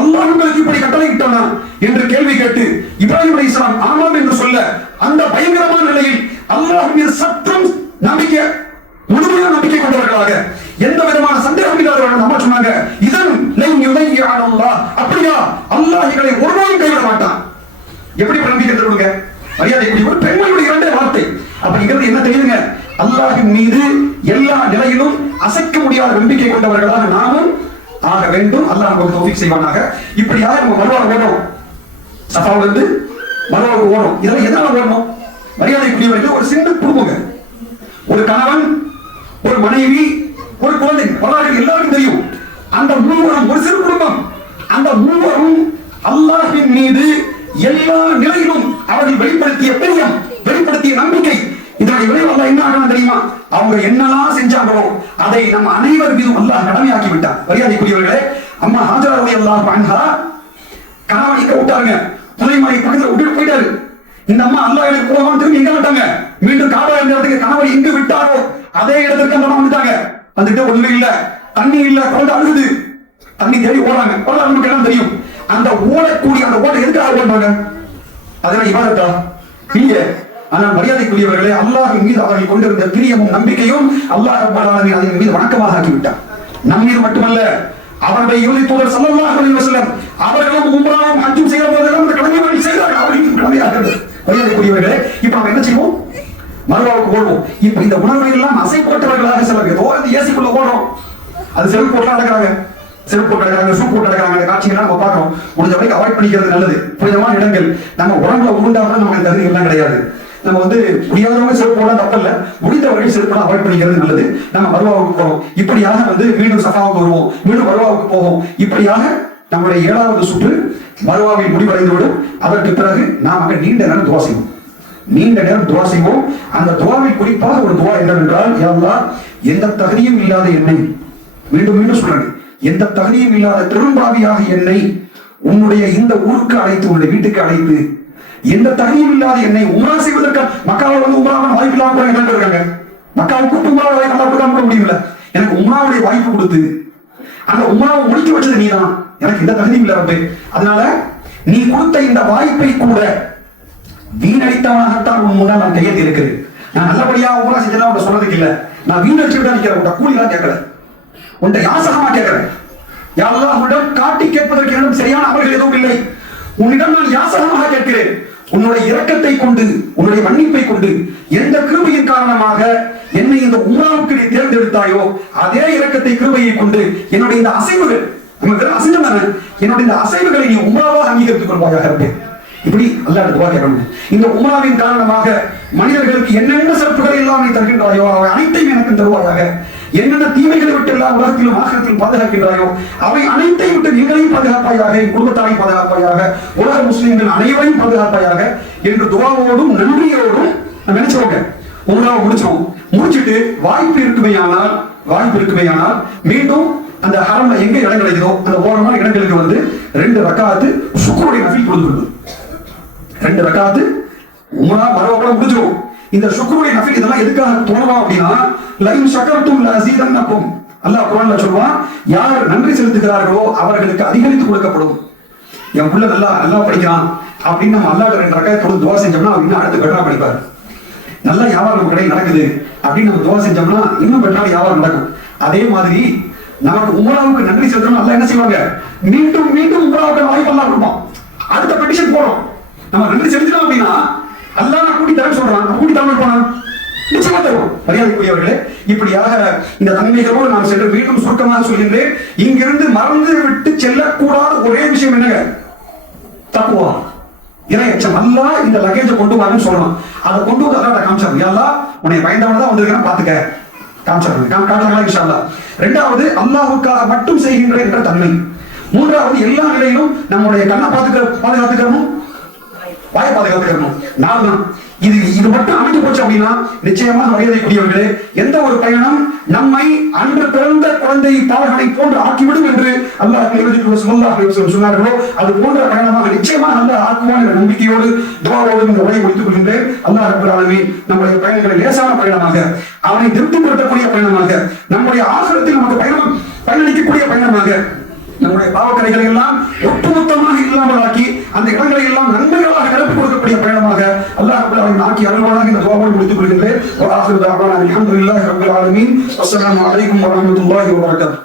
அல்லாஹ் உங்களுக்கு இப்படி கட்டளை இட்டானா என்று கேள்வி கேட்டு இப்ராஹிம் அலைஹிஸ்ஸலாம் ஆமாம் என்று சொல்ல, அந்த பயங்கரமான நிலையில் அல்லாஹ் மீது சற்றும் நம்பிக்கை, முழுமையான நம்பிக்கை கொண்டவர்களாக, எந்த விதமான சந்தேகம் இல்லாதவர்கள் அம்மா சொன்னாங்க, இதன் லன் யுதையன அல்லாஹ், அப்படியா? அல்லாஹ் எங்களை ஒரு நாளும் கைவிட மாட்டான். எப்படி நம்பிக்கை தருவீங்க? மரியாதை ஒரு பெண்களுடைய 2 வார்த்தை. அப்படிங்கிறது என்ன தெரியுதுங்க? அல்லாஹ்வின் மீது எல்லா நிலையிலும் அசைக்க முடியாத நம்பிக்கை கொண்டவர்களாக நாமும் ஆக வேண்டும். அல்லாஹ் நமக்கு தௌஃபீக் செய்வானாக. இப்படியாக நம்ம மர்வால ஓடணும், சஃபாவுல இருந்து மர்வாவுக்கு ஓடணும். இதெல்லாம் எதனால ஓடணும்? மரியாதைக்குரியவர்கள் ஒரு சின்ன குடும்பங்க, ஒரு கணவன், ஒரு மனைவி, ஒரு குழந்தை, வரலாறு எல்லாருக்கும் தெரியும். அந்த மூவரும் ஒரு சிறு குடும்பம். அந்த மூவரும் அல்லாஹ்வின் மீது எல்லா நிலையிலும் அவர்கள் வெளிப்படுத்திய பிரியம், வெளிப்படுத்திய நம்பிக்கை. இதனுடைய விளைவு அல்லாஹ் என்ன ஆகணும் தெரியுமா? அவங்க என்னெல்லாம் செஞ்சாங்களோ அதை நம்ம அனைவர் மீதும் அல்லாஹ் கடமையாக்கி விட்டார். மரியாதைக்குரியவர்களே, அம்மா ஹாஜரா ரலியல்லாஹு அன்ஹா கணவன் இங்க விட்டாருங்க, புதைமலை பக்கத்துல விட்டுட்டு போயிட்டாரு. இந்த அம்மா அல்லாஹ் எனக்கு போகாம திரும்பி எங்க விட்டாங்க? மீண்டும் காபா என்ற இடத்துக்கு கணவன் எங்கு விட்டாரோ அதே இடத்துக்கு அந்த அம்மா வந்துட்டாங்க. வந்துட்டு ஒண்ணு இல்ல, தண்ணி இல்ல, குழந்தை அழுகுது, தண்ணி தேடி ஓடுறாங்க. ஓட நமக்கு எல்லாம் தெரியும். அந்த ஓடக்கூடிய அந்த ஓட்டை எதுக்காக ஓடுறாங்க? அதெல்லாம் இபாதத்தா? இல்ல. ஆனால் மரியாதைக்குரியவர்களே, அல்லாஹ்வின் மீது அவர்கள் கொண்டிருந்த பிரியமும் நம்பிக்கையும் அல்லாஹ் ரப்பல் ஆலமீன் அதன் மீது வணக்கமாக ஆக்கிவிட்டார். நம் மீது மட்டுமல்ல, அவருடைய இறுதி தூதர் ஸல்லல்லாஹு அலைஹி வஸல்லம் அவர்களும் உம்ராவும் ஹஜ்ஜும் செய்த போதெல்லாம் அந்த கடமையை செய்தார்கள். அவர்களும் கடமையாகிறது. மரியாதைக்குரியவர்களே, இப்ப நம்ம என்ன செய்வோம்? மர்வாவுக்கு ஓடுவோம். இப்ப இந்த உணர்வை எல்லாம் அசை போட்டவர்களாக சிலர் ஏதோ இந்த ஏசிக்குள்ள ஓடுறோம். அது செருப்பு போட்டு நடக்கிறாங்க, செருப்பு போட்டு நடக்கிறாங்க, ஷூ போட்டு நடக்கிறாங்க. அந்த காட்சிகள்லாம் நம்ம பார்க்கிறோம். முடிஞ்ச வரைக்கும் அவாய்ட் பண்ணிக்கிறது நல்லது. புனிதமான இடங்கள் நம்ம உடம்புல உருண்டாமல் நமக்கு தகுதி எல்லாம் கிடையாது. நம்ம வந்து முடியாதவங்க செருப்பு போட தப்பல்ல, முடிந்தவர்கள் செருப்பு அவாய்ட் பண்ணிக்கிறது நல்லது. நம்ம மர்வாவுக்கு போறோம். இப்படியாக வந்து மீண்டும் சஃபாவுக்கு வருவோம், மீண்டும் மர்வாவுக்கு போவோம். இப்படியாக நம்முடைய 7வது சுற்று மர்வாவில் முடிவடைந்து விடும். அதற்கு பிறகு நாம் அங்க நீண்ட நேரம் துவா செய்வோம், நீண்ட நேரம் துவா செய்வோம். அந்த துவாவில் குறிப்பாக ஒரு துவா என்னவென்றால், யா அல்லாஹ், எந்த தகுதியும் இல்லாத என்னை, மீண்டும் மீண்டும் சொல்றேன், எந்த தகுதியும் இல்லாத திரும்பாவியாக என்னை உன்னுடைய இந்த ஊருக்கு அழைத்து, உன்னுடைய வீட்டுக்கு அழைத்து, எந்த தகுதியும் இல்லாத என்னை உம்ரா செய்வதற்கு, மக்காவில் வந்து உம்ராவான வாய்ப்பு இல்லாம கூட என்ன இருக்காங்க, மக்காவுக்கு உம்ரா வாய்ப்பு நல்லா கொடுக்காம முடியல, எனக்கு உம்ராவுடைய வாய்ப்பு கொடுத்து அந்த உம்ராவை முடிக்க வச்சது நீதான். எனக்கு இந்த தகுதியும் இல்லை. அதனால நீ கொடுத்த இந்த வாய்ப்பை கூட வீணடித்தவனாகத்தான் உன் முன்னால் நான் கையெழுத்தி இருக்கிறேன். நான் நல்லபடியா உம்ரா செஞ்சேன்னா உன்னை சொல்றதுக்கு இல்ல, நான் வீணடிச்சுட்டு தான் நிக்கிறேன். உன்ட கூலி தான் கேட்கல, உன்ட யாசகமா கேட்கிறேன். யா அல்லாஹ், உன்னிடம் காட்டி கேட்பதற்கு என்னும் சரியான அமல்கள் எதுவும் இல்லை. உன்னிடம் நான் யாசகமாக கேட்கிறேன். உன்னுடைய இரக்கத்தை கொண்டு, உன்னுடைய மன்னிப்பை கொண்டு, எந்த கிருபையின் காரணமாக என்னை இந்த உம்ராவுக்கு நீ தேர்ந்தெடுத்தாயோ அதே இரக்கத்தை, கிருபையை கொண்டு என்னுடைய இந்த அசைவுகள், அசைவம் தானே, என்னுடைய இந்த அசைவுகளை நீ உம்ராவாக அங்கீகரித்துக் கொள்வாயாக இருப்பேன். இப்படி அல்லாஹ் துஆ கேட்கணும். இந்த உம்ராவின் காரணமாக மனிதர்களுக்கு என்னென்ன சிறப்புகளை எல்லாம் நீ தருகின்றாயோ அவை அனைத்தையும் எனக்கு தருவாயாக. என்னென்ன தீமைகளை விட்டு எல்லாம் உலகத்திலும் ஆகிரத்திலும் பாதுகாக்கின்றாயோ அவை அனைத்தையும் விட்டு எங்களையும் பாதுகாப்பாயாக, என் குடும்பத்தாரையும் பாதுகாப்பாயாக, உலக முஸ்லிம்கள் அனைவரையும் பாதுகாப்பாயாக என்று துஆவோடும் நன்றியோடும் நம்ம நினைச்சோங்க. உங்களாக முடிச்சிட்டு வாய்ப்பு இருக்குமேயானால் மீண்டும் அந்த ஹரம்ல எங்க இடம் கிடைக்குதோ அந்த ஓரமான இடங்களுக்கு வந்து 2 ரக்காத்து சுக்ருடைய நஃபில் கொடுத்துருது. 2 ரக்காத்து உம்ரா மரவ முடிஞ்சிடும். இந்த சுக்ருடைய நஃபில் இதெல்லாம் எதுக்காக தோணுவா அப்படின்னா, லைன் ஷக்கர்தும் லஅஸீதன்னகும், அல்லாஹ் குர்ஆன்ல சொல்வான், யார் நன்றி செலுத்துகிறார்களோ அவர்களுக்கு அதிகரித்து கொடுக்கப்படும். என் புள்ள நல்லா படிக்கிறான் அப்படின்னு நம்ம அல்லாஹ்ட்ட 2 ரக்காத் தொழுது துஆ செஞ்சோம்னா அவர் இன்னும் அடுத்து பெட்டரா படிப்பார். நல்ல வியாபாரம் நம்ம கடையில் நடக்குது அப்படின்னு நம்ம துஆ செஞ்சோம்னா இன்னும் பெட்டரா வியாபாரம் நடக்கும். அதே மாதிரி நமக்கு உம்ராவுக்கு நன்றி செலுத்தணும். அல்லாஹ் என்ன செய்வாங்க, மீண்டும் உம்ராவுக்கு வாய்ப்பு அல்லாஹ் கொடுப்பான். அடுத்த பெட்டிஷன் போறோம். நம்ம நன்றி செலுத்தணும் அப்படின்னா அல்லாஹ் நான் கூட்டி தரேன் சொல்றான், கூட்டி தரணும் போனான் நிச்சயமா தருவோம். மரியாதைக்குரியவர்களே, இப்படியாக இந்த தன்மைகளோடு நான் சென்று மீண்டும் சுருக்கமாக சொல்கின்றேன். இங்கிருந்து மறந்து விட்டு செல்லக்கூடாத ஒரே விஷயம் என்னங்க, தக்குவா, இறையச்சம். அல்லாஹ் இந்த லக்கேஜை கொண்டு வாங்கன்னு சொல்லணும். அதை கொண்டு வந்து அல்லாஹ் காமிச்சாரு, அல்லாஹ் உன்னை பயந்தவன் தான் வந்திருக்கான் பாத்துக்க காமிச்சாரு இன்ஷா அல்லாஹ். 2வது அல்லாஹ்வுக்காக மட்டும் செய்கின்ற என்ற தன்மை. 3வது எல்லா நிலையிலும் நம்முடைய கண்ணை பாதுகாத்துக்கணும், வாயை பாதுகாத்துக்கணும். 4 இது மட்டும் அமைஞ்சு போச்சு அப்படின்னா நிச்சயமாக மரியாதைக்குரியவர்களே, எந்த ஒரு பயணம் நம்மை அன்று பிறந்த குழந்தை பாலகனை போன்று ஆக்கிவிடும் என்று அல்லாஹ் ஸல்லல்லாஹு அலைஹி வஸல்லம் சொன்னார்களோ அது போன்ற பயணமாக நிச்சயமாக அல்லாஹ் ஆக்குவான் என்ற நம்பிக்கையோடு துஆவோடு இந்த உரையை முடித்துக் கொள்கின்றேன். அல்லாஹ் ரப்பல் ஆலமீன் நம்முடைய பயணங்களை லேசான பயணமாக, அவனை திருப்திப்படுத்தக்கூடிய பயணமாக, நம்முடைய ஆகிரத்தில் நமக்கு பயணிக்கக்கூடிய பயணமாக, நம்முடைய பாவக்கரைகளை எல்லாம் ஒட்டுமொத்தமாக இல்லாமல் ஆக்கி அந்த இடங்களை எல்லாம் நன்மைகளாக நிரப்பி கொடுக்கக்கூடிய பயணமாக அல்லாஹ் ரப்பல் ஆலமீன் ஆக்கி அருள்வானாக இந்த துஆவோடு முடித்துக் கொள்கின்றேன். வ ஆகிரு தஅவானா அல்ஹம்துலில்லாஹி ரப்பில் ஆலமீன். அஸ்ஸலாமு அலைக்கும் வ ரஹ்மத்துல்லாஹி வ பரகாத்துஹு.